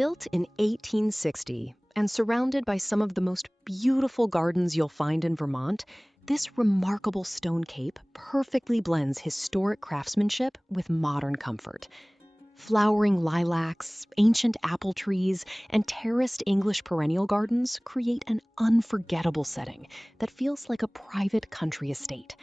Built in 1860 and surrounded by some of the most beautiful gardens you'll find in Vermont, this remarkable stone cape perfectly blends historic craftsmanship with modern comfort. Flowering lilacs, ancient apple trees, and terraced English perennial gardens create an unforgettable setting that feels like a private country estate.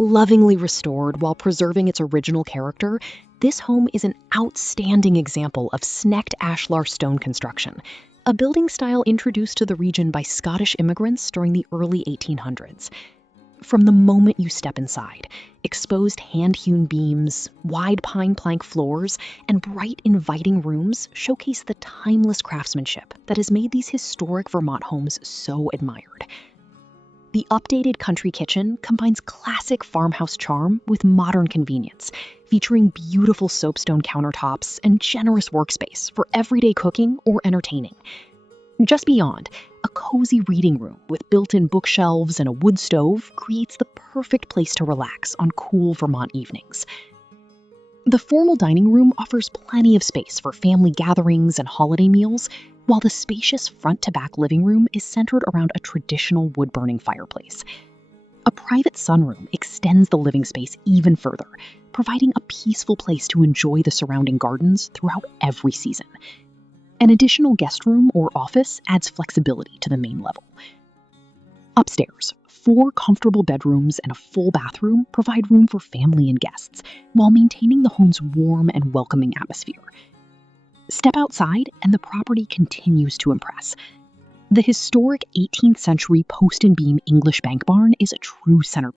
Lovingly restored while preserving its original character, This home is an outstanding example of snecked ashlar stone construction, a building style introduced to the region by Scottish immigrants during the early 1800s. From the moment you step inside, exposed hand-hewn beams, wide pine plank floors, and bright, inviting rooms showcase the timeless craftsmanship that has made these historic Vermont homes so admired. The updated country kitchen combines classic farmhouse charm with modern convenience, featuring beautiful soapstone countertops and generous workspace for everyday cooking or entertaining. Just beyond, a cozy reading room with built-in bookshelves and a wood stove creates the perfect place to relax on cool Vermont evenings. The formal dining room offers plenty of space for family gatherings and holiday meals, while the spacious front-to-back living room is centered around a traditional wood-burning fireplace. A private sunroom extends the living space even further, providing a peaceful place to enjoy the surrounding gardens throughout every season. An additional guest room or office adds flexibility to the main level. Upstairs, 4 comfortable bedrooms and a full bathroom provide room for family and guests, while maintaining the home's warm and welcoming atmosphere. Step outside, and the property continues to impress. The historic 18th century post and beam English bank barn is a true centerpiece.